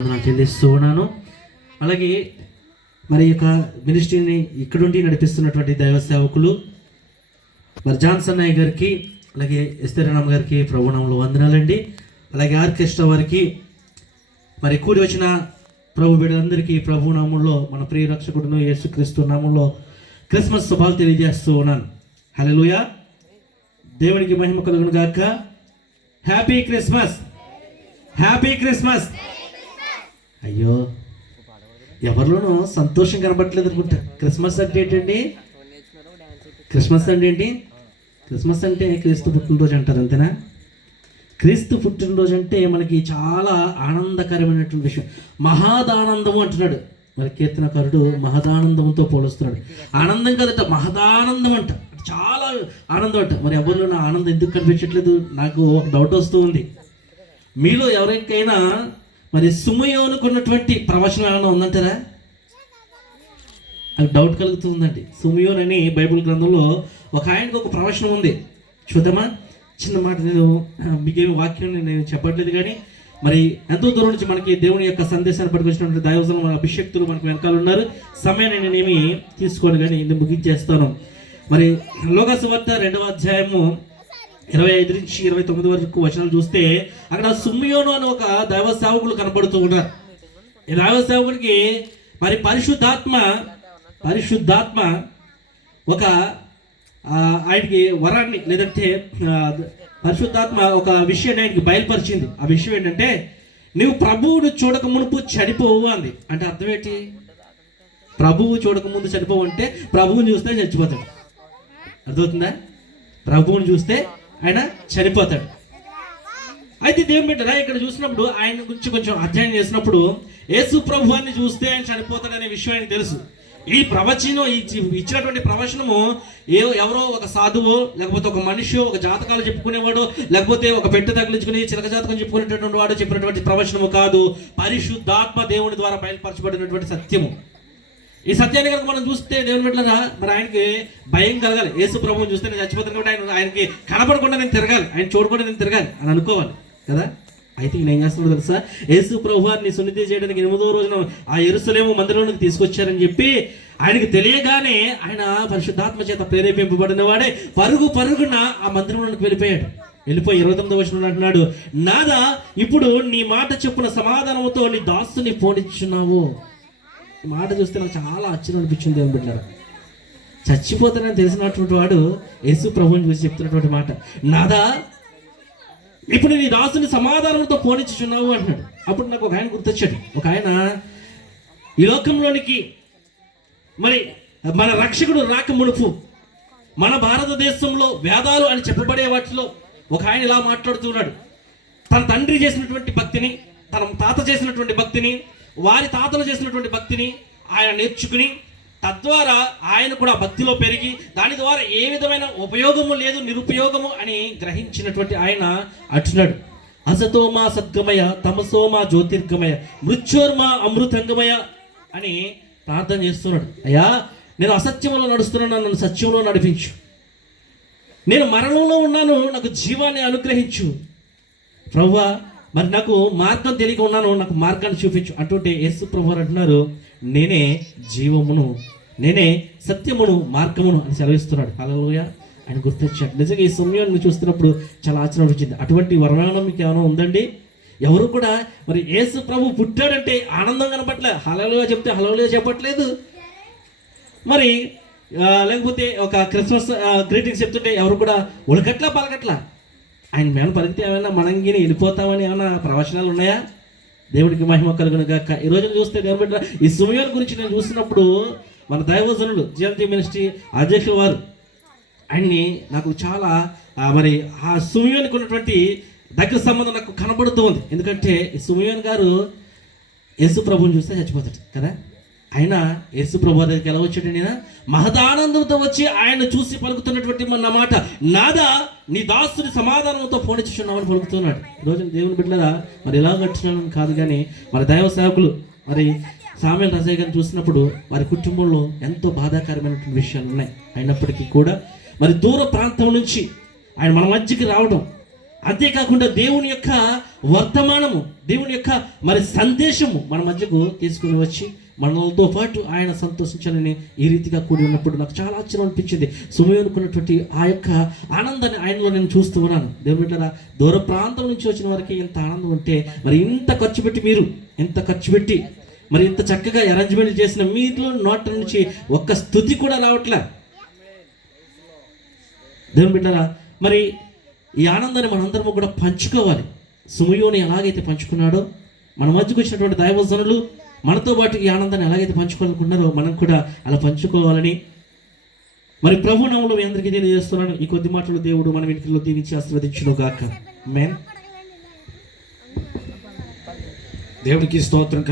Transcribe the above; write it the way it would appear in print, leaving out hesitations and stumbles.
చెల్లిస్తూ ఉన్నాను. అలాగే మరి యొక్క మినిస్ట్రీని ఇక్కడుండి నడిపిస్తున్నటువంటి దైవ సేవకులు మరి జాన్సన్ నాయక్ గారికి, అలాగే ఎస్తేరనామ్ గారికి ప్రభునామంలో వందనాలండి. అలాగే ఆర్కెస్ట్రా వారికి, మరి కూడి వచ్చిన ప్రభు బిడ్డలందరికీ ప్రభునామంలో మన ప్రియ రక్షకుడును యేసుక్రీస్తు నామంలో క్రిస్మస్ శుభాలు తెలియజేస్తూ ఉన్నాను. హల్లెలూయా, దేవునికి మహిమ కలుగును గాక. Happy Christmas, happy Christmas. అయ్యో, ఎవరిలోనూ సంతోషం కనబడట్లేదు అనుకుంటా. క్రిస్మస్ అంటే ఏంటండి? క్రిస్మస్ అంటే ఏంటి? క్రిస్మస్ అంటే క్రీస్తు పుట్టినరోజు అంటారు, అంతేనా? క్రీస్తు పుట్టినరోజు అంటే మనకి చాలా ఆనందకరమైనటువంటి విషయం. మహదానందము అంటున్నాడు మరి కీర్తనకారుడు, మహదానందంతో పోలుస్తున్నాడు. ఆనందం కదట, మహదానందం అంట, చాలా ఆనందం అంట. మరి ఎవరిలో నా ఆనందం ఎందుకు కనిపించట్లేదు? నాకు ఒక డౌట్ వస్తూ ఉంది. మీలో ఎవరికైనా మరి సుమయోనుకు ఉన్నటువంటి ప్రవచనం ఏమైనా ఉందంటారా? నాకు డౌట్ కలుగుతుందండి. సుమయోన్ అని బైబిల్ గ్రంథంలో ఒక ఆయనకు ఒక ప్రవచనం ఉంది. చూద్దామా? చిన్న మాట, నేను మీకేమి వాక్యం నేను చెప్పట్లేదు, కానీ మరి ఎంతో దూరం నుంచి మనకి దేవుని యొక్క సందేశాన్ని పట్టుకొచ్చినటువంటి దైవజనులు, మన అభిషక్తులు మనకు వెనకాల ఉన్నారు. సమయాన్ని నేనేమి తీసుకోను, కానీ ఇది ముగించేస్తాను. మరి లోకాసు వార్త 2వ అధ్యాయము 25 నుంచి 29 వరకు వచనాలు చూస్తే అక్కడ సుమయోను అని ఒక దైవ సేవకులు కనపడుతూ ఉన్నారు. ఈ దైవ సేవకుడికి మరి పరిశుద్ధాత్మ ఒక ఆయనకి వరాన్ని, లేదంటే పరిశుద్ధాత్మ ఒక విషయాన్ని ఆయనకి బయలుపరిచింది. ఆ విషయం ఏంటంటే, నువ్వు ప్రభువును చూడక మునుపు చనిపోవు అంది. అంటే అర్థం ఏంటి? ప్రభువు చూడక ముందు చనిపోవు అంటే ప్రభువుని చూస్తే చచ్చిపోతాడు. అర్థమవుతుందా? ప్రభువుని చూస్తే ఆయన చనిపోతాడు. అయితే దేవుని బిడ్డరా, ఇక్కడ చూసినప్పుడు ఆయన గురించి కొంచెం అధ్యయనం చేసినప్పుడు యేసు ప్రభువాన్ని చూస్తే ఆయన చనిపోతాడు అనే విషయం ఆయనకు తెలుసు. ఈ ప్రవచనం, ఇచ్చినటువంటి ప్రవచనము ఎవరో ఒక సాధువు, లేకపోతే ఒక మనిషి, ఒక జాతకాలు చెప్పుకునేవాడు, లేకపోతే ఒక పెట్టె తగిలించుకుని చిలక జాతకం చెప్పుకునేటటువంటి వాడు చెప్పినటువంటి ప్రవచనము కాదు. పరిశుద్ధాత్మ దేవుని ద్వారా బయలుపరచబడినటువంటి సత్యము. ఈ సత్యాన్ని కనుక మనం చూస్తే దేవుని బిడ్డలారా, మరి ఆయనకి భయం కలగాలి. యేసు ప్రభువుని చూస్తే నేను చచ్చిపోతాను కాబట్టి ఆయనకి కనపడకుండా నేను తిరగాలి, ఆయన చూడకుండా నేను తిరగాలి అని అనుకోవాలి కదా. అయితే ఈయన ఏం చేస్తున్నాడు తెలుసా? యేసు ప్రభువారిని సున్నితి చేయడానికి 8వ రోజున ఆ యెరూషలేము మందిరంలోకి తీసుకొచ్చారని చెప్పి ఆయనకి తెలియగానే ఆయన పరిశుద్ధాత్మ చేత ప్రేరేపింపబడిన వాడే పరుగున ఆ మందిరంలోకి వెళ్ళిపోయి 29వ వచనంలో అంటున్నాడు, నాదా ఇప్పుడు నీ మాట చెప్పున సమాధానంతో నీ దాసుని పోనిచ్చున్నావు. ఈ మాట చూస్తే నాకు చాలా ఆశ్చర్యం అనిపించింది. దేవుని బిడ్డలారా, చచ్చిపోతానని తెలిసినటువంటి వాడు యేసు ప్రభువుని చూసి చెప్తున్నటువంటి మాట, నాదా ఇప్పుడు నీ దాసుని సమాధానంతో పోనిచ్చుచున్నావు అంటున్నాడు. అప్పుడు నాకు ఒక ఆయన గుర్తొచ్చాడు. ఒక ఆయన ఈ లోకంలోనికి మరి మన రక్షకుడు రాక మునుపు మన భారతదేశంలో వేదాలు అని చెప్పబడే వాటిలో ఒక ఆయన ఇలా మాట్లాడుతున్నాడు. తన తండ్రి చేసినటువంటి భక్తిని, తన తాత చేసినటువంటి భక్తిని, వారి తాతలు చేసినటువంటి భక్తిని ఆయన నేర్చుకుని, తద్వారా ఆయన కూడా భక్తిలో పెరిగి దాని ద్వారా ఏ విధమైన ఉపయోగము లేదు, నిరుపయోగము అని గ్రహించినటువంటి ఆయన అంటున్నాడు, అసతోమా సద్గమయ తమసోమా జ్యోతిర్గమయ మృత్యోర్మా అమృతంగమయ అని ప్రార్థన చేస్తున్నాడు. అయ్యా, నేను అసత్యంలో నడుస్తున్నాను, నన్ను సత్యంలో నడిపించు. నేను మరణంలో ఉన్నాను, నాకు జీవాన్ని అనుగ్రహించు. ప్రభువా, మరి నాకు మార్గం తెలియక ఉన్నాను, నాకు మార్గాన్ని చూపించు అంటుంటే యేసు ప్రభువారు అంటున్నారు, నేనే జీవమును, నేనే సత్యమును, మార్గమును అని సెలవిస్తున్నాడు. హల్లెలూయా. ఆయన గుర్తొచ్చాడు. నిజంగా ఈ సమయాన్ని చూస్తున్నప్పుడు చాలా ఆశ్చర్యం వచ్చింది. అటువంటి వర్ణనం మీకు ఏమైనా ఉందండి? ఎవరు కూడా మరి యేసు ప్రభు పుట్టాడంటే ఆనందం కనపట్లేదు, హల్లెలూయా చెప్తే హల్లెలూయా చెప్పట్లేదు. మరి లేకపోతే ఒక క్రిస్మస్ గ్రీటింగ్స్ చెప్తుంటే ఎవరు కూడా ఉలకట్లా పలకట్లా. ఆయన మేము పలికితే ఏమైనా మనంగిని వెళ్ళిపోతామని ఏమైనా ప్రవచనాలు ఉన్నాయా? దేవుడికి మహిమ కలుగును గాక. ఈ రోజున చూస్తే దేవుని బిడ్డ, ఈ సుమయోన్ గురించి నేను చూసినప్పుడు మన దైవజనులు జిఎల్టీ మినిస్ట్రీ అధ్యక్షుల వారు ఆయన్ని నాకు చాలా మరి ఆ సుమయోన్కి ఉన్నటువంటి దగ్గర సంబంధం నాకు కనబడుతూ ఉంది. ఎందుకంటే ఈ సుమయోన్ గారు యేసు ప్రభువుని చూస్తే చచ్చిపోతాడు కదా. ఆయన యేసు ప్రభు దగ్గరికి ఎలా వచ్చాడు? నేను మహదానందంతో వచ్చి ఆయన చూసి పలుకుతున్నటువంటి మన మాట, నాదా నీ దాసుని సమాధానంతో పోనిచ్చున్నామని పలుకుతున్నాడు. ఈరోజు దేవుని బిడ్డలారా, మరి ఎలా కట్టినాను కాదు, కానీ మరి దైవ సేవకులు మరి సామ్యూయల్ రజయ్య గారిని చూసినప్పుడు వారి కుటుంబంలో ఎంతో బాధాకరమైనటువంటి విషయాలు ఉన్నాయి. అయినప్పటికీ కూడా మరి దూర ప్రాంతం నుంచి ఆయన మన మధ్యకి రావడం, అంతేకాకుండా దేవుని యొక్క వర్తమానము, దేవుని యొక్క మరి సందేశము మన మధ్యకు తీసుకుని వచ్చి మనలతో పాటు ఆయన సంతోషించాలని ఈ రీతిగా కూడి ఉన్నప్పుడు నాకు చాలా ఆశ్చర్యం అనిపించింది. సుమయోనుకున్నటువంటి ఆ యొక్క ఆనందాన్ని ఆయనలో నేను చూస్తూ ఉన్నాను. దేవుని బిడ్డలారా, దూర ప్రాంతం నుంచి వచ్చిన వారికి ఇంత ఆనందం ఉంటే మరి ఇంత ఖర్చు పెట్టి మీరు ఇంత ఖర్చు పెట్టి మరి ఇంత చక్కగా అరేంజ్మెంట్ చేసిన మీలో నోట నుంచి ఒక్క స్తుతి కూడా రావట్లే. దేవుని బిడ్డలారా, మరి ఈ ఆనందాన్ని మనందరము కూడా పంచుకోవాలి. సుమయోని ఎలాగైతే పంచుకున్నాడో మన మధ్యకు వచ్చినటువంటి దైవజనులు మనతో పాటు ఈ ఆనందాన్ని ఎలాగైతే పంచుకోవాలనుకున్నారో మనం కూడా అలా పంచుకోవాలని మరి ప్రభు నామములో మీ అందరికీ తెలియజేస్తున్నాను. ఈ కొద్ది మాటలు దేవుడు మన వెనుకలో దీవించి ఆశీర్వదించును గాక. ఆమేన్. దేవుడికి స్తోత్రం.